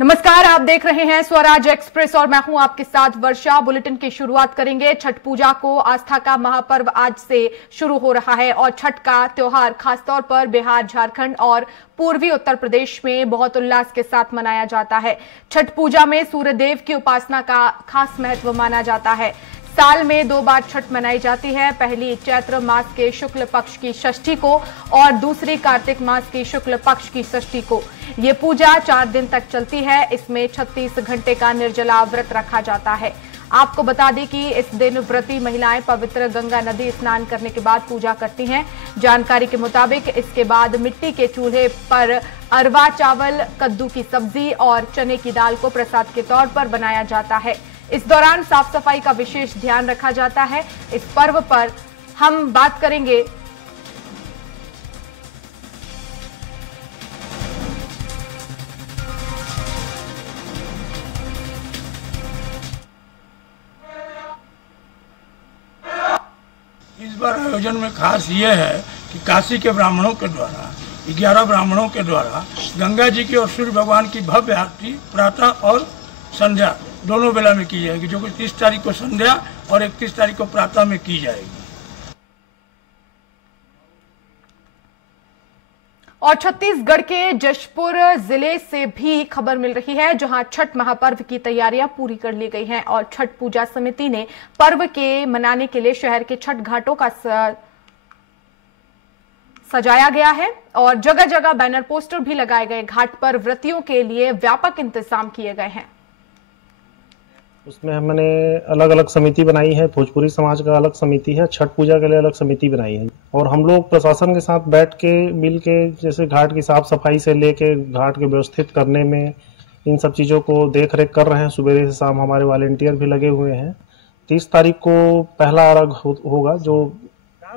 नमस्कार, आप देख रहे हैं स्वराज एक्सप्रेस और मैं हूं आपके साथ वर्षा। बुलेटिन की शुरुआत करेंगे। छठ पूजा को आस्था का महापर्व आज से शुरू हो रहा है और छठ का त्योहार खासतौर पर बिहार, झारखंड और पूर्वी उत्तर प्रदेश में बहुत उल्लास के साथ मनाया जाता है। छठ पूजा में सूर्यदेव की उपासना का खास महत्व माना जाता है। साल में 2 बार छठ मनाई जाती है, पहली चैत्र मास के शुक्ल पक्ष की षष्ठी को और दूसरी कार्तिक मास की शुक्ल पक्ष की षष्ठी को। ये पूजा 4 दिन तक चलती है। इसमें 36 घंटे का निर्जला व्रत रखा जाता है। आपको बता दें कि इस दिन व्रती महिलाएं पवित्र गंगा नदी स्नान करने के बाद पूजा करती हैं। जानकारी के मुताबिक इसके बाद मिट्टी के चूल्हे पर अरवा चावल, कद्दू की सब्जी और चने की दाल को प्रसाद के तौर पर बनाया जाता है। इस दौरान साफ सफाई का विशेष ध्यान रखा जाता है। इस पर्व पर हम बात करेंगे इस बार आयोजन में खास ये है कि काशी के ब्राह्मणों के द्वारा 11 ब्राह्मणों के द्वारा गंगा जी की और सूर्य भगवान की भव्य आरती प्रातः और संध्या दोनों बेला में की जाएगी, जो कि 30 तारीख को संध्या और 31 तारीख को प्रातः में की जाएगी। और छत्तीसगढ़ के जशपुर जिले से भी खबर मिल रही है, जहां छठ महापर्व की तैयारियां पूरी कर ली गई हैं और छठ पूजा समिति ने पर्व के मनाने के लिए शहर के छठ घाटों का सजाया गया है और जगह जगह बैनर पोस्टर भी लगाए गए। घाट पर व्रतियों के लिए व्यापक इंतजाम किए गए हैं। उसमें हमने अलग अलग समिति बनाई है। भोजपुरी समाज का अलग समिति है, छठ पूजा के लिए अलग समिति बनाई है और हम लोग प्रशासन के साथ बैठ के मिल के जैसे घाट की साफ सफाई से लेके घाट के व्यवस्थित करने में इन सब चीज़ों को देख रेख कर रहे हैं। सुबह से शाम हमारे वॉलेंटियर भी लगे हुए हैं। 30 तारीख को पहला अर्घ होगा, जो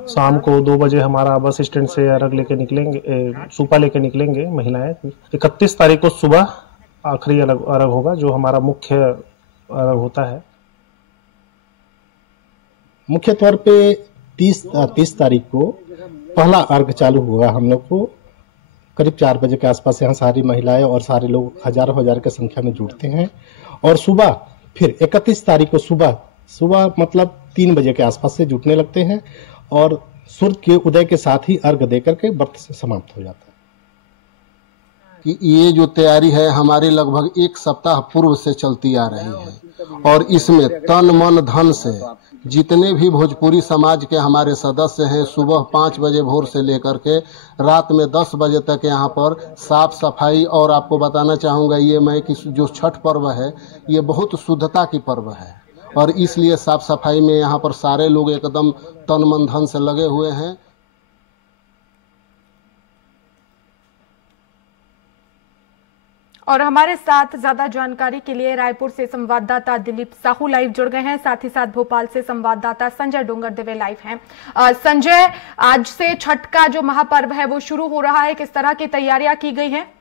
शाम को 2 बजे हमारा बस स्टैंड से अर्घ लेके निकलेंगे, सूपा लेके निकलेंगे महिलाएं। 31 तारीख को सुबह आखिरी अर्घ होगा, जो हमारा मुख्य होता है। मुख्य तौर पे 30 तारीख को पहला अर्घ चालू होगा। हम लोग को करीब 4 बजे के आसपास यहाँ सारी महिलाएं और सारे लोग हजारों की संख्या में जुड़ते हैं और सुबह फिर 31 तारीख को सुबह मतलब 3 बजे के आसपास से जुटने लगते हैं और सूर्य के उदय के साथ ही अर्घ देकर के व्रत से समाप्त हो जाता है। कि ये जो तैयारी है हमारी लगभग 1 सप्ताह पूर्व से चलती आ रही है और इसमें तन मन धन से जितने भी भोजपुरी समाज के हमारे सदस्य हैं, सुबह 5 बजे भोर से लेकर के रात में 10 बजे तक यहाँ पर साफ सफाई। और आपको बताना चाहूँगा ये मैं कि जो छठ पर्व है ये बहुत शुद्धता की पर्व है और इसलिए साफ सफाई में यहाँ पर सारे लोग एकदम तन मन धन से लगे हुए हैं। और हमारे साथ ज्यादा जानकारी के लिए रायपुर से संवाददाता दिलीप साहू लाइव जुड़ गए हैं। साथ ही साथ भोपाल से संवाददाता संजय डोंगरदेवे लाइव हैं। संजय, आज से छठ का जो महापर्व है वो शुरू हो रहा है, किस तरह की तैयारियां की गई हैं?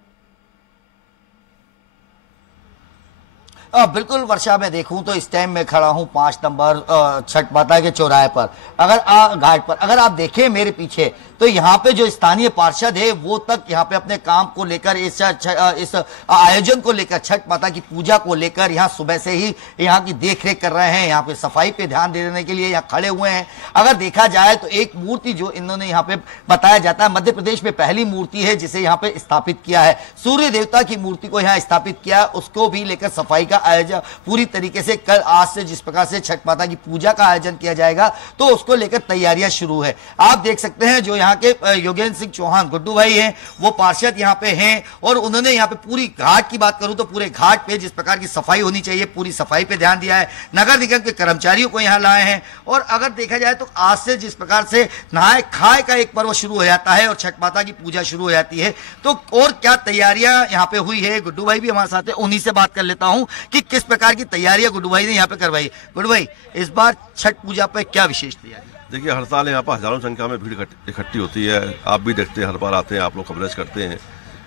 बिल्कुल वर्षा, मैं देखूं तो इस टाइम में खड़ा हूं 5 नंबर छठ माता के चौराहे पर। अगर घाट पर अगर आप देखें मेरे पीछे तो यहाँ पे जो स्थानीय पार्षद है वो तक यहाँ पे अपने काम को लेकर इस आयोजन को लेकर, छठ माता की पूजा को लेकर यहाँ सुबह से ही यहाँ की देखरेख कर रहे हैं। यहाँ पे सफाई पे ध्यान देने के लिए यहाँ खड़े हुए हैं। अगर देखा जाए तो एक मूर्ति जो इन्होंने यहाँ पे बताया जाता है मध्य प्रदेश में पहली मूर्ति है जिसे यहाँ पे स्थापित किया है। सूर्य देवता की मूर्ति को यहाँ स्थापित किया, उसको भी लेकर सफाई का आयोजन पूरी तरीके से कल आज से जिस प्रकार से छठ माता की पूजा का आयोजन किया जाएगा तो उसको लेकर तैयारियां शुरू है। आप देख सकते हैं जो यहाँ के योगेंद्र सिंह चौहान गुड्डू भाई हैं वो पार्षद यहाँ पे हैं और उन्होंने यहाँ पे पूरी घाट की बात करूं तो पूरे घाट पे जिस प्रकार की सफाई होनी चाहिए पूरी सफाई पे ध्यान दिया है। नगर निगम के कर्मचारियों को यहाँ लाए हैं और अगर देखा जाए तो आज से जिस प्रकार से नहाए खाए का एक पर्व शुरू हो जाता है और छठ माता की पूजा शुरू हो जाती है, तो और क्या तैयारियां यहाँ पे हुई है गुड्डू भाई भी हमारे साथ है, उन्हीं से बात कर लेता हूँ कि किस प्रकार की तैयारियां गुड्डू भाई ने यहाँ पे करवाई। गुड्डू भाई, इस बार छठ पूजा पे क्या विशेष तैयारी? देखिए, हर साल यहाँ पर हजारों संख्या में भीड़ इकट्ठी होती है। आप भी देखते हैं, हर बार आते हैं, आप लोग कवरेज करते हैं।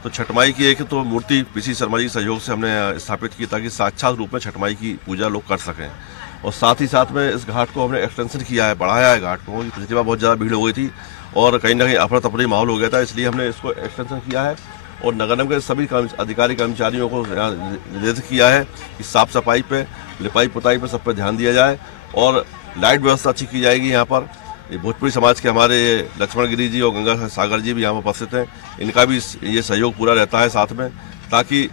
तो छठ माई की एक तो मूर्ति पीसी शर्मा जी के सहयोग से हमने स्थापित की ताकि साक्षात रूप में छठ माई की पूजा लोग कर सकें। और साथ ही साथ में इस घाट को हमने एक्सटेंशन किया है, बढ़ाया है घाट को। पिछली बार बहुत ज़्यादा भीड़ हो गई थी और कहीं ना कहीं अफरा तफरी माहौल हो गया था, इसलिए हमने इसको एक्सटेंशन किया है और नगर निगम के सभी अधिकारी कर्मचारियों को निर्देशित किया है कि साफ सफाई पे, लिपाई पुताई पे सब पे ध्यान दिया जाए और लाइट व्यवस्था अच्छी की जाएगी। यहाँ पर भोजपुरी समाज के हमारे लक्ष्मण गिरी जी और गंगा सागर जी भी यहाँ पर उपस्थित हैं, इनका भी ये सहयोग पूरा रहता है साथ में, ताकि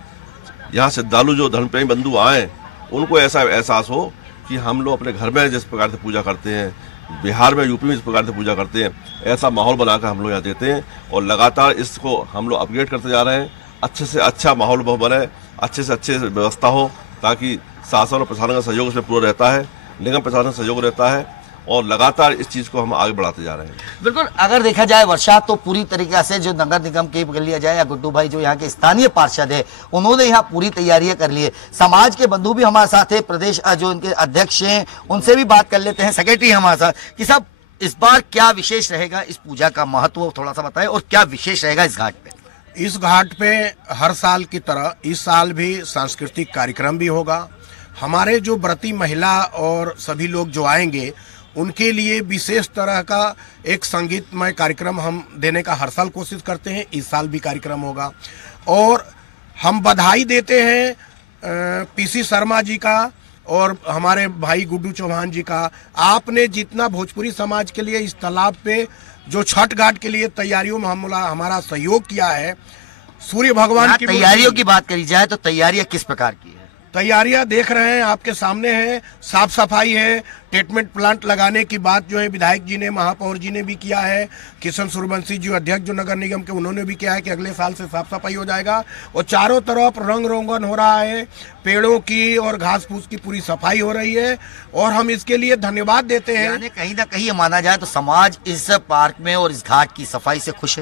यहाँ श्रद्धालु जो धर्मप्रेमी बंधु आए उनको ऐसा एहसास हो कि हम लोग अपने घर में जिस प्रकार से पूजा करते हैं, बिहार में, यूपी में जिस प्रकार से पूजा करते हैं, ऐसा माहौल बनाकर हम लोग यहाँ देते हैं और लगातार इसको हम लोग अपग्रेड करते जा रहे हैं। अच्छे से अच्छा माहौल बने, अच्छे से अच्छे व्यवस्था हो, ताकि शासन और प्रशासन का सहयोग इसमें पूरा रहता है, निगम प्रशासन का सहयोग रहता है और लगातार इस चीज को हम आगे बढ़ाते जा रहे हैं। बिल्कुल, अगर देखा जाए वर्षा, तो पूरी तरीके से जो नगर निगम के कर लिया जाए या गुड्डू भाई जो यहाँ के स्थानीय पार्षद है, उन्होंने यहाँ पूरी तैयारियां कर ली है। समाज के बंधु भी हमारे साथ है, प्रदेश जो इनके अध्यक्ष हैं उनसे भी बात कर लेते हैं, सेक्रेटरी हमारे साथ, कि साहब इस बार क्या विशेष रहेगा, इस पूजा का महत्व थोड़ा सा बताएं और क्या विशेष रहेगा इस घाट पे। इस घाट पे हर साल की तरह इस साल भी सांस्कृतिक कार्यक्रम भी होगा। हमारे जो व्रती महिला और सभी लोग जो आएंगे उनके लिए विशेष तरह का एक संगीतमय कार्यक्रम हम देने का हर साल कोशिश करते हैं। इस साल भी कार्यक्रम होगा और हम बधाई देते हैं पीसी शर्मा जी का और हमारे भाई गुड्डू चौहान जी का। आपने जितना भोजपुरी समाज के लिए इस तालाब पे जो छठ घाट के लिए तैयारियों में हमारा सहयोग किया है, सूर्य भगवान की तैयारियों की बात करी जाए तो तैयारियां किस प्रकार की है? तैयारियां देख रहे हैं, आपके सामने है, साफ सफाई है, ट्रीटमेंट प्लांट लगाने की बात जो है विधायक जी ने, महापौर जी ने भी किया है, किशन सूर्यवंशी जी अध्यक्ष जो नगर निगम के, उन्होंने भी किया है कि अगले साल से साफ सफाई हो जाएगा और चारों तरफ रंग रोगन हो रहा है, पेड़ों की और घास फूस की पूरी सफाई हो रही है और हम इसके लिए धन्यवाद देते हैं। यानी कहीं ना कहीं माना जाए तो समाज इस पार्क में और इस घाट की सफाई से खुश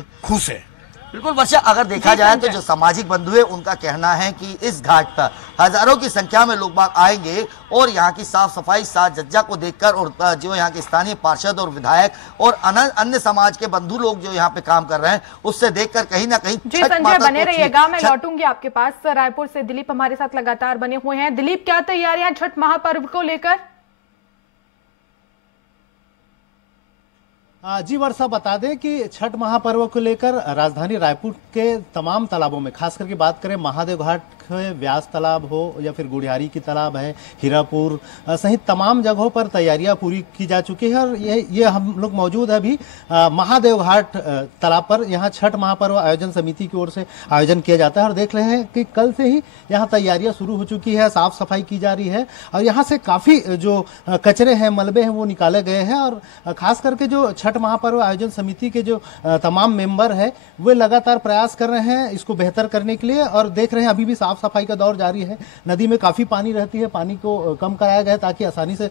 है। बिल्कुल वर्षा, अगर देखा जाए तो जो सामाजिक बंधु है उनका कहना है कि इस घाट पर हजारों की संख्या में लोग बाग आएंगे और यहाँ की साफ सफाई, साज सज्जा को देखकर और जो यहाँ के स्थानीय पार्षद और विधायक और अन्य समाज के बंधु लोग जो यहाँ पे काम कर रहे हैं उससे देखकर कहीं ना कहीं। जी संजय, बने रहिएगा, मैं लौटूंगी आपके पास। रायपुर से दिलीप हमारे साथ लगातार बने हुए हैं। दिलीप, क्या तैयारियां छठ महापर्व को लेकर? जी वर्षा, बता दें कि छठ महापर्व को लेकर राजधानी रायपुर के तमाम तालाबों में, खास करके बात करें महादेव घाट है, व्यास तालाब हो या फिर गुड़ियारी की तालाब है, हीरापुर सहित तमाम जगहों पर तैयारियां पूरी की जा चुकी है और ये हम लोग मौजूद है अभी महादेव घाट तालाब पर। यहाँ छठ महापर्व आयोजन समिति की ओर से आयोजन किया जाता है और देख रहे हैं कि कल से ही यहाँ तैयारियां शुरू हो चुकी है, साफ सफाई की जा रही है और यहाँ से काफी जो कचरे हैं, मलबे हैं, वो निकाले गए हैं और खास करके जो छठ महापर्व आयोजन समिति के जो तमाम मेंबर है वे लगातार प्रयास कर रहे हैं इसको बेहतर करने के लिए और देख रहे हैं अभी भी साफ सफाई का दौर जारी है। नदी में काफी पानी रहती है, पानी को कम कराया गया ताकि आसानी से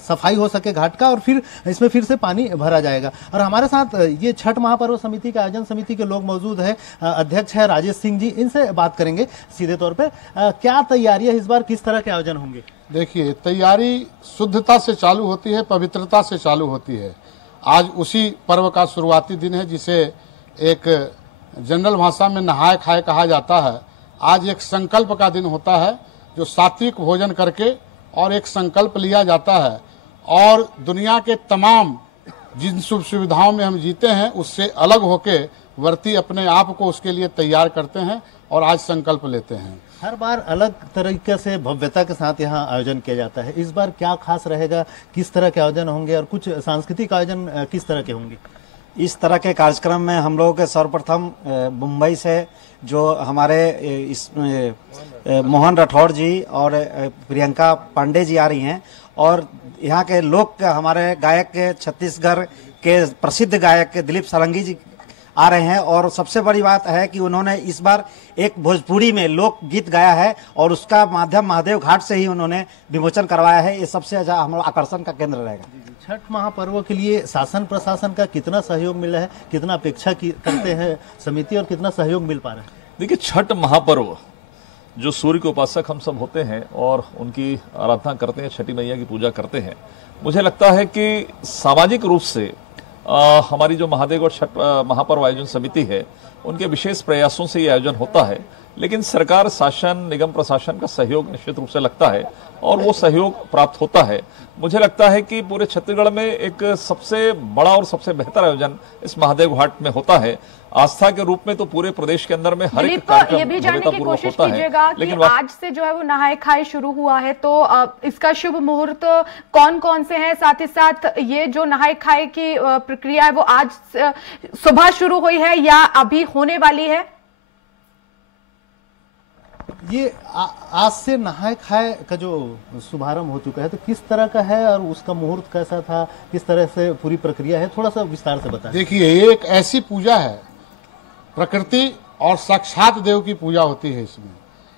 सफाई हो सके घाट का और फिर इसमें फिर से पानी भरा जाएगा। और हमारे साथ ये छठ महापर्व समिति के आयोजन समिति के लोग मौजूद है, अध्यक्ष है राजेश सिंह जी, इनसे बात करेंगे सीधे तौर पर। क्या तैयारी है इस बार, किस तरह के आयोजन होंगे? देखिए, तैयारी शुद्धता से चालू होती है, पवित्रता से चालू होती है। आज उसी पर्व का शुरुआती दिन है जिसे एक जनरल भाषा में नहाय खाए कहा जाता है। आज एक संकल्प का दिन होता है जो सात्विक भोजन करके और एक संकल्प लिया जाता है और दुनिया के तमाम जिन सुख सुविधाओं में हम जीते हैं उससे अलग होके व्रती अपने आप को उसके लिए तैयार करते हैं और आज संकल्प लेते हैं। हर बार अलग तरीके से भव्यता के साथ यहाँ आयोजन किया जाता है, इस बार क्या खास रहेगा, किस तरह के आयोजन होंगे और कुछ सांस्कृतिक आयोजन किस तरह के होंगे? इस तरह के कार्यक्रम में हम लोगों के सर्वप्रथम मुंबई से जो हमारे इस मोहन राठौड़ जी और प्रियंका पांडे जी आ रही हैं और यहाँ के लोक हमारे गायक के छत्तीसगढ़ के प्रसिद्ध गायक दिलीप सारंगी जी आ रहे हैं और सबसे बड़ी बात है कि उन्होंने इस बार एक भोजपुरी में लोक गीत गाया है और उसका माध्यम महादेव घाट से ही उन्होंने विमोचन करवाया है। ये सबसे अच्छा हमारा आकर्षण का केंद्र रहेगा। छठ महापर्व के लिए शासन प्रशासन का कितना सहयोग मिल रहा है, कितना अपेक्षा करते हैं समिति और कितना सहयोग मिल पा रहा है? देखिए, छठ महापर्व जो सूर्य के उपासक हम सब होते हैं और उनकी आराधना करते हैं, छठी मैया की पूजा करते हैं, मुझे लगता है कि सामाजिक रूप से हमारी जो महादेव और छठ महापर्व आयोजन समिति है उनके विशेष प्रयासों से ये आयोजन होता है लेकिन सरकार, शासन, निगम प्रशासन का सहयोग निश्चित रूप से लगता है और वो सहयोग प्राप्त होता है। मुझे लगता है कि पूरे छत्तीसगढ़ में एक सबसे बड़ा और सबसे बेहतर आयोजन इस महादेव घाट में होता है। आस्था के रूप में तो पूरे प्रदेश के अंदर में हर एक कार्यक्रम ये भी जानने की कोशिश कीजिएगा कि आज से जो है वो नहाय खाए शुरू हुआ है, तो इसका शुभ मुहूर्त कौन कौन से हैं? साथ ही साथ ये जो नहाय खाए की प्रक्रिया है वो आज सुबह शुरू हुई है या अभी होने वाली है? ये आज से नहाय खाए का जो शुभारंभ हो चुका है, तो किस तरह का है और उसका मुहूर्त कैसा था, किस तरह से पूरी प्रक्रिया है, थोड़ा सा विस्तार से बताएं। देखिए, एक ऐसी पूजा है, प्रकृति और साक्षात देव की पूजा होती है।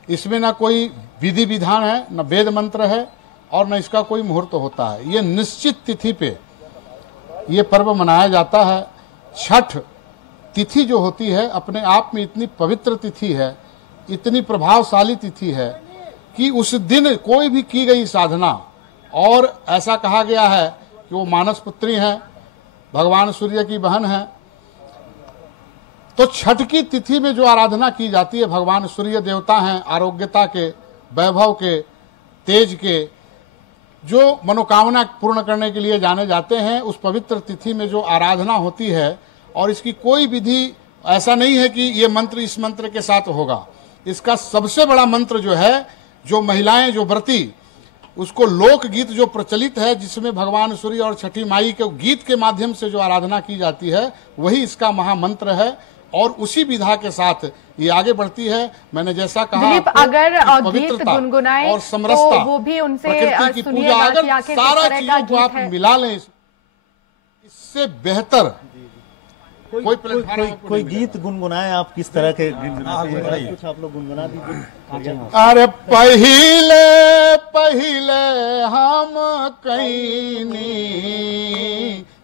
इसमें ना कोई विधि विधान है, न वेद मंत्र है और न इसका कोई मुहूर्त होता है। ये निश्चित तिथि पे ये पर्व मनाया जाता है। छठ तिथि जो होती है अपने आप में इतनी पवित्र तिथि है, इतनी प्रभावशाली तिथि है कि उस दिन कोई भी की गई साधना, और ऐसा कहा गया है कि वो मानस पुत्री हैं, भगवान सूर्य की बहन है, तो छठ की तिथि में जो आराधना की जाती है, भगवान सूर्य देवता हैं, आरोग्यता के, वैभव के, तेज के, जो मनोकामना पूर्ण करने के लिए जाने जाते हैं। उस पवित्र तिथि में जो आराधना होती है, और इसकी कोई विधि ऐसा नहीं है कि ये मंत्र इस मंत्र के साथ होगा। इसका सबसे बड़ा मंत्र जो है, जो महिलाएं जो व्रती, उसको लोकगीत जो प्रचलित है, जिसमें भगवान सूर्य और छठी माई के गीत के माध्यम से जो आराधना की जाती है, वही इसका महामंत्र है और उसी विधा के साथ ये आगे बढ़ती है। मैंने जैसा कहा, अगर गीत गुनगुनाए और समरसता, तो वो भी उनसे प्रकृति की पूजा, अगर सारा चीजों को आप मिला लें, इससे बेहतर कोई गीत गुनगुनाए। आप किस तरह के कुछ आप लोग गुनगुना दीजिए। अरे पहिले पहिले हम कईनी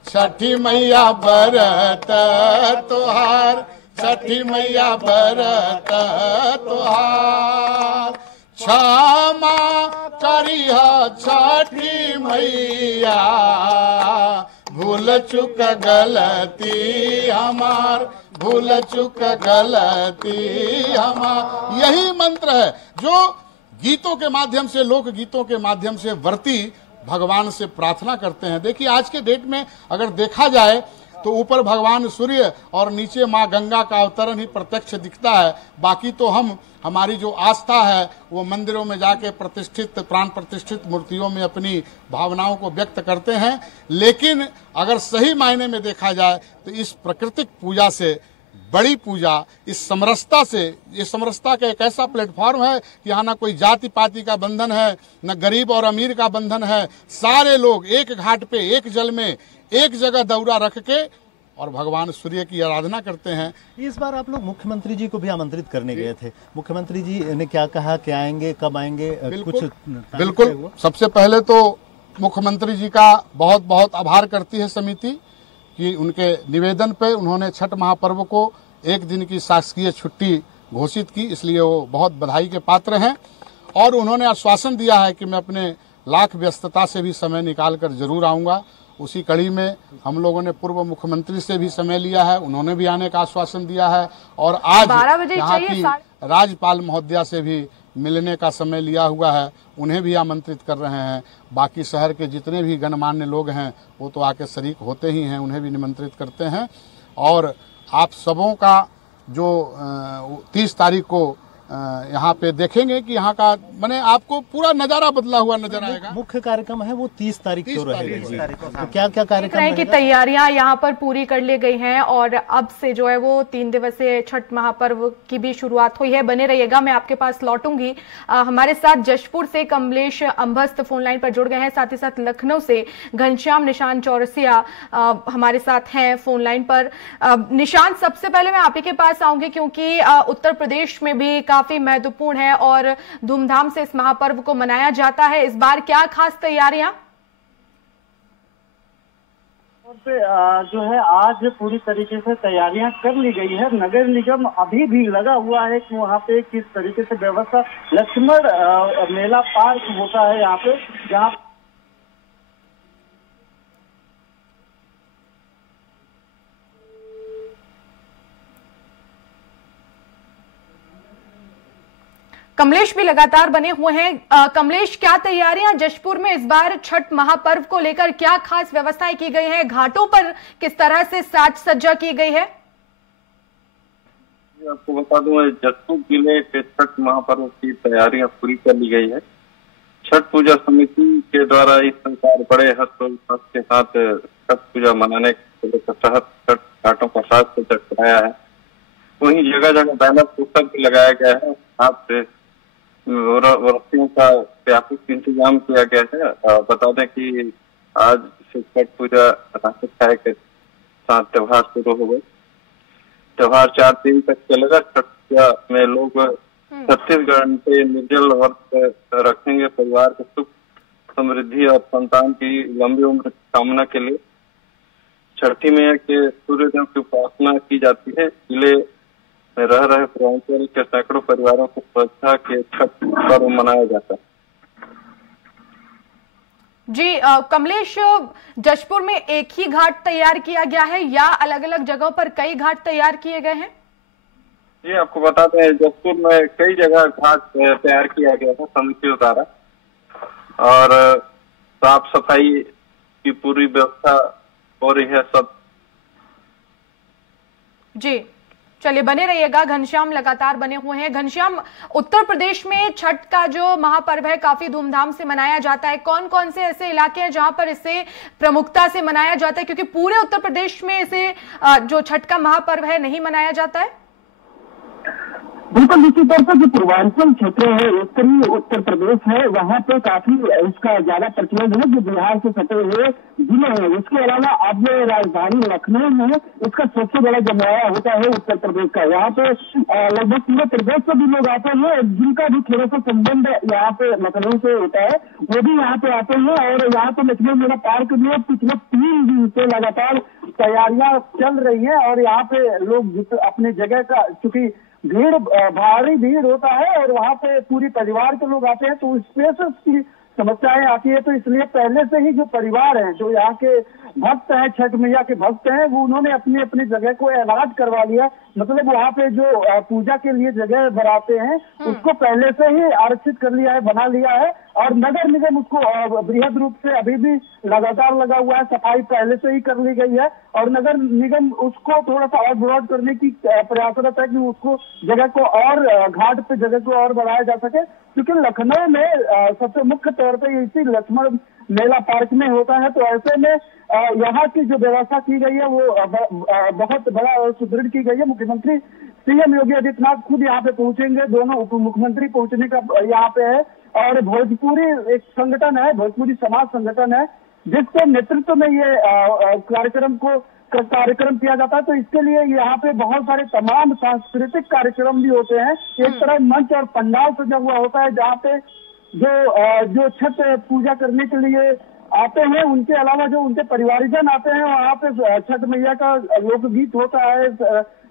छठी मैया बरत तोहार, छठी मैया बरत तोहार, क्षमा करिहा छठी मैया, भूल चुक गलती हमार, भूल चुक गलती हमार। यही मंत्र है जो गीतों के माध्यम से, लोक गीतों के माध्यम से व्रती भगवान से प्रार्थना करते हैं। देखिए, आज के डेट में अगर देखा जाए तो ऊपर भगवान सूर्य और नीचे माँ गंगा का अवतरण ही प्रत्यक्ष दिखता है। बाकी तो हमारी जो आस्था है वो मंदिरों में जाके प्रतिष्ठित, प्राण प्रतिष्ठित मूर्तियों में अपनी भावनाओं को व्यक्त करते हैं। लेकिन अगर सही मायने में देखा जाए तो इस प्राकृतिक पूजा से बड़ी पूजा, इस समरसता से, ये समरसता का एक ऐसा प्लेटफॉर्म है कि यहाँ ना कोई जाति पाति का बंधन है, न गरीब और अमीर का बंधन है। सारे लोग एक घाट पे, एक जल में, एक जगह दौरा रख के और भगवान सूर्य की आराधना करते हैं। इस बार आप लोग मुख्यमंत्री जी को भी आमंत्रित करने गए थे। मुख्यमंत्री जी ने क्या कहा, क्या आएंगे, कब आएंगे? बिल्कुल। सबसे पहले तो मुख्यमंत्री जी का बहुत बहुत आभार करती है समिति कि उनके निवेदन पे उन्होंने छठ महापर्व को एक दिन की शासकीय छुट्टी घोषित की, इसलिए वो बहुत बधाई के पात्र हैं। और उन्होंने आश्वासन दिया है कि मैं अपने लाख व्यस्तता से भी समय निकाल कर जरूर आऊँगा। उसी कड़ी में हम लोगों ने पूर्व मुख्यमंत्री से भी समय लिया है, उन्होंने भी आने का आश्वासन दिया है। और आज यहाँ की राज्यपाल महोदया से भी मिलने का समय लिया हुआ है, उन्हें भी आमंत्रित कर रहे हैं। बाकी शहर के जितने भी गणमान्य लोग हैं वो तो आके शरीक होते ही हैं, उन्हें भी निमंत्रित करते हैं। और आप सबों का जो 30 तारीख को यहाँ पे देखेंगे कि यहाँ का माने आपको पूरा नजारा बदला हुआ नजर आएगा। मुख्य कार्यक्रम है वो 30 तारीख को रहेगा। तो क्या क्या कार्यक्रम की तैयारियां यहाँ पर पूरी कर ली गई हैं और अब से जो है वो 3 दिवसीय छठ महापर्व की भी शुरुआत हुई है। बने रहिएगा, मैं आपके पास लौटूंगी। हमारे साथ जशपुर से कमलेश अंबस्त फोन लाइन पर जुड़ गए हैं, साथ ही साथ लखनऊ से घनश्याम निशांत चौरसिया हमारे साथ हैं फोन लाइन पर। निशांत, सबसे पहले मैं आप ही के पास आऊंगी क्योंकि उत्तर प्रदेश में भी काफी महत्वपूर्ण है और धूमधाम से इस महापर्व को मनाया जाता है। इस बार क्या खास तैयारियां? जो है आज पूरी तरीके से तैयारियां कर ली गई है। नगर निगम अभी भी लगा हुआ है कि वहाँ पे किस तरीके से व्यवस्था, लक्ष्मण मेला पार्क होता है यहाँ पे, जहाँ कमलेश भी लगातार बने हुए हैं। कमलेश, क्या तैयारियां जशपुर में इस बार छठ महापर्व को लेकर, क्या खास व्यवस्थाएं की गई है? घाटों पर किस तरह से साज सज्जा की गई है? आपको बता दूं, जशपुर जिले के छठ महापर्व की तैयारियां पूरी कर ली गई है। छठ पूजा समिति के द्वारा इस संसार बड़े हर्षोल्लास के साथ छठ पूजा मनाने के तहत छठ घाटों का साज सज्जा कराया है। वहीं जगह जगह बैनर पोस्टर भी लगाया गया है। हाथ से व्रतियों का व्यापक इंतजाम किया गया है। बता दें कि आज से छठ पूजा रात खाए के साथ त्योहार शुरू हो गए। त्योहार 4 दिन तक चलेगा। छठ पूजा में लोग 36 घंटे निर्जल व्रत रखेंगे। परिवार के सुख समृद्धि और संतान की लंबी उम्र की कामना के लिए छठी मैया के सूर्यदेव की उपासना की जाती है। जिले में रह रहे पूर्वांचल के सैकड़ों परिवारों को श्रद्धा के छठ पर्व मनाया जाता है। जी कमलेश, जशपुर में एक ही घाट तैयार किया गया है या अलग अलग जगहों पर कई घाट तैयार किए गए हैं? जी आपको बताते हैं, जशपुर में कई जगह घाट तैयार किया गया है समितियों द्वारा, और साफ सफाई की पूरी व्यवस्था हो रही है सब। जी चलिए, बने रहिएगा। घनश्याम लगातार बने हुए हैं। घनश्याम, उत्तर प्रदेश में छठ का जो महापर्व है काफी धूमधाम से मनाया जाता है। कौन कौन से ऐसे इलाके हैं जहां पर इसे प्रमुखता से मनाया जाता है, क्योंकि पूरे उत्तर प्रदेश में इसे जो छठ का महापर्व है नहीं मनाया जाता है? बिल्कुल निश्चित तौर पर जो पूर्वांचल क्षेत्र है, उत्तरी उत्तर प्रदेश है, वहाँ पे काफी इसका ज्यादा प्रचलन है। जो बिहार से सटे हुए जिले हैं, इसके अलावा अब राजधानी लखनऊ में इसका सबसे बड़ा जमाया होता है उत्तर प्रदेश का। यहाँ पे लगभग पूरे प्रदेश से भी लोग आते हैं, जिनका भी थोड़ा सा संबंध यहाँ पे लखनऊ से होता है, वो भी यहाँ पे आते हैं। और यहाँ पे लखनऊ मेला पार्क में पिछले 3 दिन से लगातार तैयारियां चल रही है। और यहाँ पे लोग अपने जगह का, चूंकि भीड़ भारी भीड़ होता है और वहाँ पे पूरी परिवार के लोग आते हैं, तो स्पेस की समस्याएं आती है। तो इसलिए पहले से ही जो परिवार हैं, जो यहाँ के भक्त हैं, छठ मैया के भक्त हैं, वो उन्होंने अपनी अपनी जगह को अलॉट करवा लिया। मतलब वहाँ पे जो पूजा के लिए जगह बनाते हैं उसको पहले से ही आरक्षित कर लिया है, बना लिया है। और नगर निगम उसको बृहद रूप से अभी भी लगातार लगा हुआ है। सफाई पहले से ही कर ली गई है और नगर निगम उसको थोड़ा सा और ब्रॉड करने की प्रयासरत है कि उसको जगह को और घाट पे जगह को और बढ़ाया जा सके। क्योंकि लखनऊ में सबसे मुख्य तौर पर इसी लक्ष्मण मेला पार्क में होता है, तो ऐसे में यहाँ की जो व्यवस्था की गई है वो बहुत बड़ा और सुदृढ़ की गई है। मुख्यमंत्री सीएम योगी आदित्यनाथ खुद यहाँ पे पहुंचेंगे, दोनों उप मुख्यमंत्री पहुंचने का यहाँ पे है। और भोजपुरी एक संगठन है, भोजपुरी समाज संगठन है, जिसके नेतृत्व में ये कार्यक्रम किया जाता है। तो इसके लिए यहाँ पे बहुत सारे तमाम सांस्कृतिक कार्यक्रम भी होते हैं। एक तरह मंच और पंडाल सजा हुआ होता है, जहाँ पे जो छठ पूजा करने के लिए आते हैं, उनके अलावा जो उनके परिवारजन आते हैं, वहाँ पे छठ मैया का लोकगीत होता है,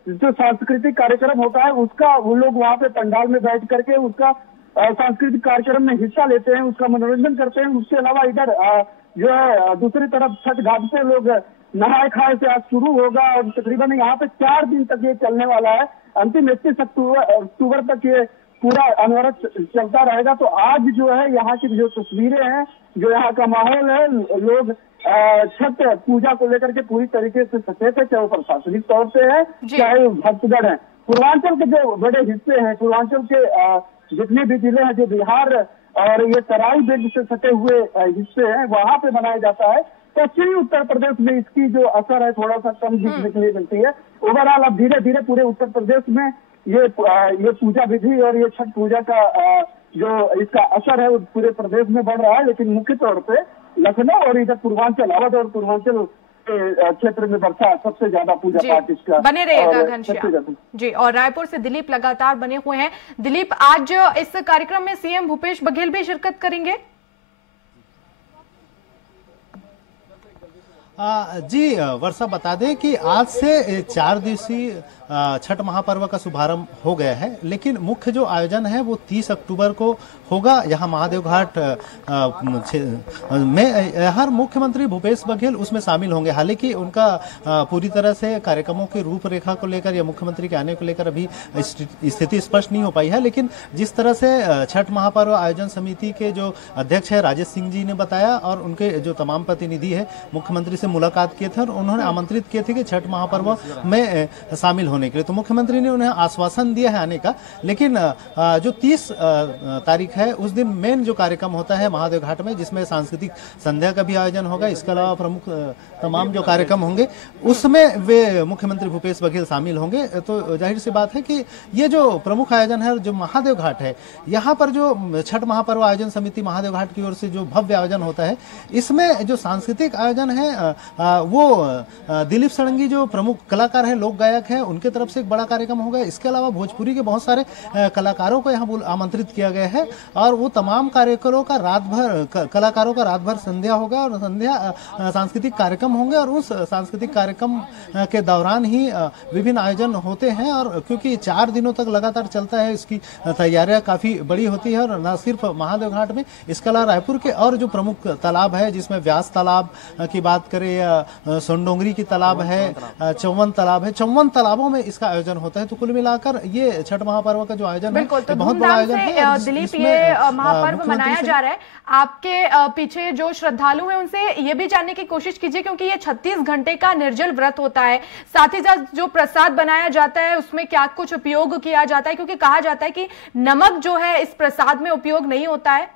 जो सांस्कृतिक कार्यक्रम होता है उसका वो लोग वहाँ पे पंडाल में बैठ करके उसका सांस्कृतिक कार्यक्रम में हिस्सा लेते हैं, उसका मनोरंजन करते हैं। उसके अलावा इधर जो है दूसरी तरफ छठ घाट पे लोग नहाए खाए से आज शुरू होगा और तकरीबन यहाँ पे 4 दिन तक ये चलने वाला है। अंतिम 31 अक्टूबर तक ये पूरा अनवरत चलता रहेगा। तो आज जो है यहाँ की जो तस्वीरें हैं, जो यहाँ का माहौल है, लोग छठ पूजा को लेकर के पूरी तरीके से सचेत है, चाहे वो प्रशासनिक तौर से है, चाहे भक्तगण है। पूर्वांचल के जो बड़े हिस्से हैं, पूर्वांचल के जितने भी जिले हैं, जो बिहार और ये तराई बेल्ट से सटे हुए हिस्से हैं, वहाँ पे मनाया जाता है। पश्चिमी उत्तर प्रदेश में इसकी जो असर है थोड़ा सा कम दिखने के लिए मिलती है। ओवरऑल अब धीरे धीरे पूरे उत्तर प्रदेश में ये पूजा विधि और ये छठ पूजा का जो इसका असर है वो पूरे प्रदेश में बढ़ रहा है। लेकिन मुख्य तौर पे लखनऊ और इधर पूर्वांचल, अवध और पूर्वांचल क्षेत्र में वर्षा सबसे ज्यादा पूजा पाठ इसका बने रहेगा। घनश्याम जी, और रायपुर से दिलीप लगातार बने हुए हैं। दिलीप, आज इस कार्यक्रम में सीएम भूपेश बघेल भी शिरकत करेंगे? जी वर्षा, बता दें कि आज से 4 दिवसीय छठ महापर्व का शुभारंभ हो गया है, लेकिन मुख्य जो आयोजन है वो 30 अक्टूबर को होगा यहाँ महादेव घाट में। हर मुख्यमंत्री भूपेश बघेल उसमें शामिल होंगे। हालांकि उनका पूरी तरह से कार्यक्रमों की रूपरेखा को लेकर या मुख्यमंत्री के आने को लेकर अभी स्थिति स्पष्ट नहीं हो पाई है, लेकिन जिस तरह से छठ महापर्व आयोजन समिति के जो अध्यक्ष है राजेश सिंह जी ने बताया और उनके जो तमाम प्रतिनिधि है मुख्यमंत्री से मुलाकात किए थे और उन्होंने आमंत्रित किए थे कि छठ महापर्व में शामिल होने के लिए, तो मुख्यमंत्री ने उन्हें आश्वासन दिया है आने का। लेकिन जो 30 तारीख है उस दिन मेन जो कार्यक्रम होता है महादेव घाट में, जिसमें सांस्कृतिक संध्या का भी आयोजन होगा, इसके अलावा प्रमुख तमाम जो कार्यक्रम होंगे उसमें वे मुख्यमंत्री भूपेश बघेल शामिल होंगे। तो जाहिर सी बात है कि ये जो प्रमुख आयोजन है जो महादेव घाट है, यहाँ पर जो छठ महापर्व आयोजन समिति महादेव घाट की ओर से जो भव्य आयोजन होता है, इसमें जो सांस्कृतिक आयोजन है वो दिलीप सड़ंगी जो प्रमुख कलाकार हैं, लोक गायक हैं, उनके तरफ से एक बड़ा कार्यक्रम होगा। इसके अलावा भोजपुरी के बहुत सारे कलाकारों को यहाँ आमंत्रित किया गया है और वो तमाम कलाकारों का रात भर संध्या होगा और संध्या सांस्कृतिक कार्यक्रम होंगे और उस सांस्कृतिक कार्यक्रम के दौरान ही विभिन्न आयोजन होते हैं। और क्योंकि 4 दिनों तक लगातार चलता है, इसकी तैयारियां काफी बड़ी होती है और न सिर्फ महादेव घाट में, इसके अलावा रायपुर के और जो प्रमुख तालाब है, जिसमें व्यास तालाब की बात करें या सोनडोंगरी की तालाब है, चौवन तालाब है, 54 तालाबों में इसका आयोजन होता है। तो कुल मिलाकर ये छठ महापर्व का जो आयोजन है तो बहुत बड़ा आयोजन है। दिलीप, ये महापर्व मनाया जा रहा है, आपके पीछे जो श्रद्धालु हैं उनसे ये भी जानने की कोशिश कीजिए, क्योंकि ये 36 घंटे का निर्जल व्रत होता है, साथ ही साथ जो प्रसाद बनाया जाता है उसमें क्या कुछ उपयोग किया जाता है, क्योंकि कहा जाता है कि नमक जो है इस प्रसाद में उपयोग नहीं होता है।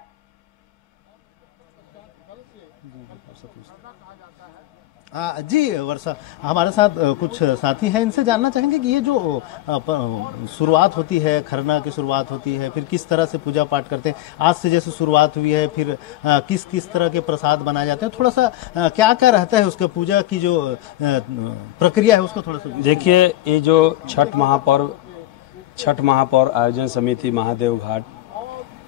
जी वर्षा, हमारे साथ कुछ साथी हैं, इनसे जानना चाहेंगे कि ये जो शुरुआत होती है, खरना की शुरुआत होती है, फिर किस तरह से पूजा पाठ करते हैं, आज से जैसे शुरुआत हुई है, फिर किस किस तरह के प्रसाद बनाए जाते हैं, थोड़ा सा क्या क्या रहता है उसके पूजा की जो प्रक्रिया है उसको थोड़ा सा देखिए। ये जो छठ महापर्व आयोजन समिति महादेव घाट,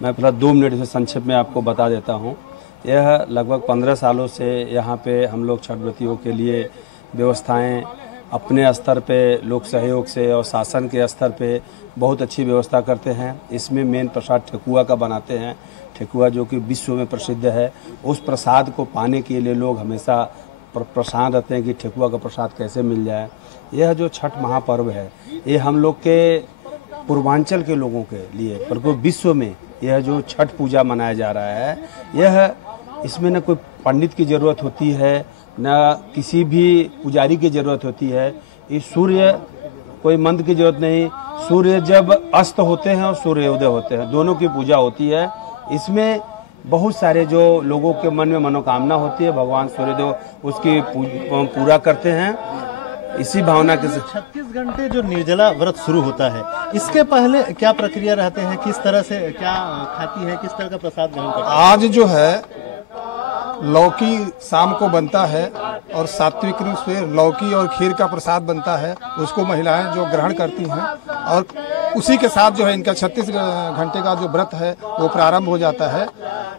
मैं पहले 2 मिनट से संक्षेप में आपको बता देता हूँ। यह लगभग 15 सालों से यहाँ पे हम लोग छठ व्रतियों के लिए व्यवस्थाएं अपने स्तर पे लोक सहयोग से और शासन के स्तर पे बहुत अच्छी व्यवस्था करते हैं। इसमें मेन प्रसाद ठेकुआ का बनाते हैं, ठेकुआ जो कि विश्व में प्रसिद्ध है। उस प्रसाद को पाने के लिए लोग हमेशा परेशान रहते हैं कि ठेकुआ का प्रसाद कैसे मिल जाए। यह जो छठ महापर्व है ये हम लोग के पूर्वांचल के लोगों के लिए पूरे विश्व में यह जो छठ पूजा मनाया जा रहा है, यह इसमें न कोई पंडित की ज़रूरत होती है, न किसी भी पुजारी की ज़रूरत होती है। इस सूर्य कोई मंत्र की ज़रूरत नहीं, सूर्य जब अस्त होते हैं और सूर्योदय होते हैं, दोनों की पूजा होती है। इसमें बहुत सारे जो लोगों के मन में मनोकामना होती है, भगवान सूर्यदेव उसकी पूरा करते हैं। इसी भावना के 36 घंटे जो निर्जला व्रत शुरू होता है, इसके पहले क्या प्रक्रिया रहते हैं, किस तरह से क्या खाती है, किस तरह का प्रसाद ग्रहण करती है? आज जो है लौकी शाम को बनता है और सात्विक रूप से लौकी और खीर का प्रसाद बनता है, उसको महिलाएं जो ग्रहण करती हैं और उसी के साथ जो है इनका 36 घंटे का जो व्रत है वो प्रारंभ हो जाता है।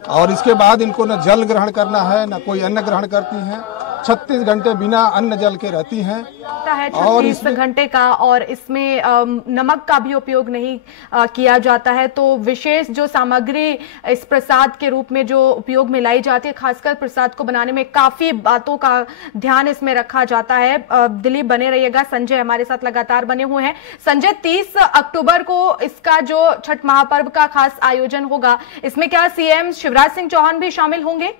और इसके बाद इनको न जल ग्रहण करना है, न कोई अन्न ग्रहण करती हैं। 36 घंटे बिना अन्न जल के रहती हैं है 36 घंटे का, और इसमें नमक का भी उपयोग नहीं किया जाता है। तो विशेष जो सामग्री इस प्रसाद के रूप में जो उपयोग में लाई जाती है, खासकर प्रसाद को बनाने में काफी बातों का ध्यान इसमें रखा जाता है। दिलीप बने रहिएगा, संजय हमारे साथ लगातार बने हुए हैं। संजय, 30 अक्टूबर को इसका जो छठ महापर्व का खास आयोजन होगा, इसमें क्या सीएम शिवराज सिंह चौहान भी शामिल होंगे?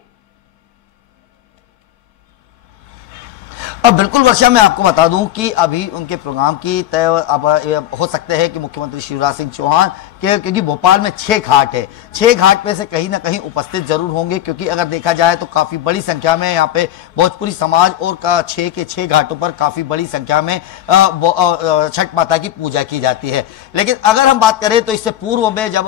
अब बिल्कुल वर्षा, मैं आपको बता दूं कि अभी उनके प्रोग्राम की तय अब हो सकते हैं कि मुख्यमंत्री शिवराज सिंह चौहान क्योंकि भोपाल में 6 घाट है, 6 घाट में से कहीं ना कहीं उपस्थित जरूर होंगे, क्योंकि अगर देखा जाए तो काफी बड़ी संख्या में यहाँ पे भोजपुरी समाज और 6 के 6 घाटों पर काफी बड़ी संख्या में छठ माता की पूजा की जाती है। लेकिन अगर हम बात करें तो इससे पूर्व में जब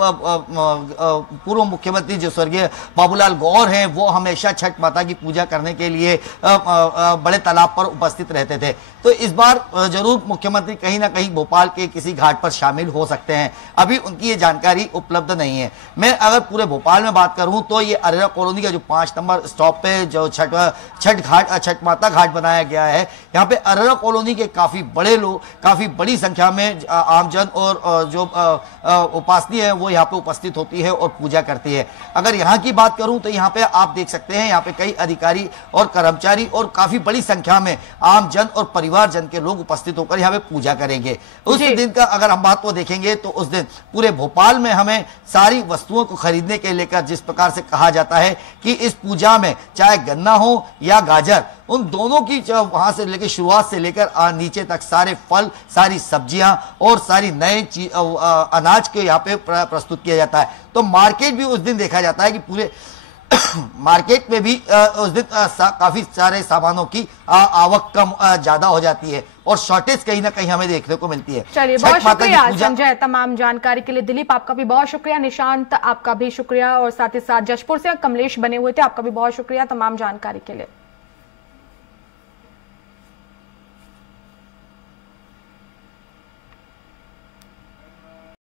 पूर्व मुख्यमंत्री जो स्वर्गीय बाबूलाल गौर हैं, वो हमेशा छठ माता की पूजा करने के लिए बड़े तालाब पर उपस्थित रहते थे। तो इस बार जरूर मुख्यमंत्री कहीं ना कहीं भोपाल के किसी घाट पर शामिल हो सकते हैं, अभी उनकी ये जानकारी उपलब्ध नहीं है। मैं अगर पूरे भोपाल में बात करूं तो ये अरेरा कॉलोनी का जो 5 नंबर स्टॉप पे जो छठ माता घाट बनाया गया है, यहाँ पे अरेरा कॉलोनी के काफी बड़े लोग, काफी बड़ी संख्या में आमजन और जो उपासनी है वो यहाँ पे उपस्थित होती है और पूजा करती है। अगर यहाँ की बात करूं तो यहाँ पे आप देख सकते हैं, यहाँ पे कई अधिकारी और कर्मचारी और काफी बड़ी संख्या में आम जन और परिवार जन के लोग उपस्थित होकर यहाँ पे पूजा करेंगे। उस दिन का अगर हम बात को देखेंगे तो उस दिन पूरे भोपाल में हमें सारी वस्तुओं को खरीदने के लेकर जिस प्रकार से कहा जाता है कि इस पूजा में चाहे गन्ना हो या गाजर, उन दोनों की वहां से लेकर शुरुआत से लेकर नीचे तक सारे फल, सारी सब्जियां और सारी नए अनाज के यहाँ पे प्रस्तुत किया जाता है। तो मार्केट भी उस दिन देखा जाता है कि पूरे मार्केट में भी उस दिन काफी सारे सामानों की आवक कम ज्यादा हो जाती है और शॉर्टेज कहीं ना कहीं हमें देखने को मिलती है। चलिए, बहुत शुक्रिया संजय तमाम जानकारी के लिए। दिलीप आपका भी बहुत शुक्रिया, निशांत आपका भी शुक्रिया और साथ ही साथ जशपुर से कमलेश बने हुए थे, आपका भी बहुत शुक्रिया तमाम जानकारी के लिए।